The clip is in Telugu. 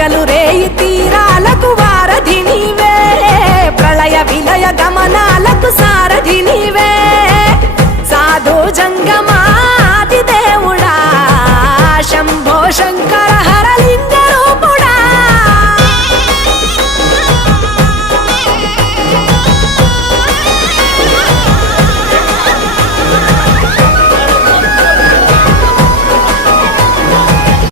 పగలు రేయి తీరాలకు వారధి నీవే, ప్రళయ విలయ గమనాలకు సారథి నీవే, సాధు జంగమాది దేవుడా శంభో శంకర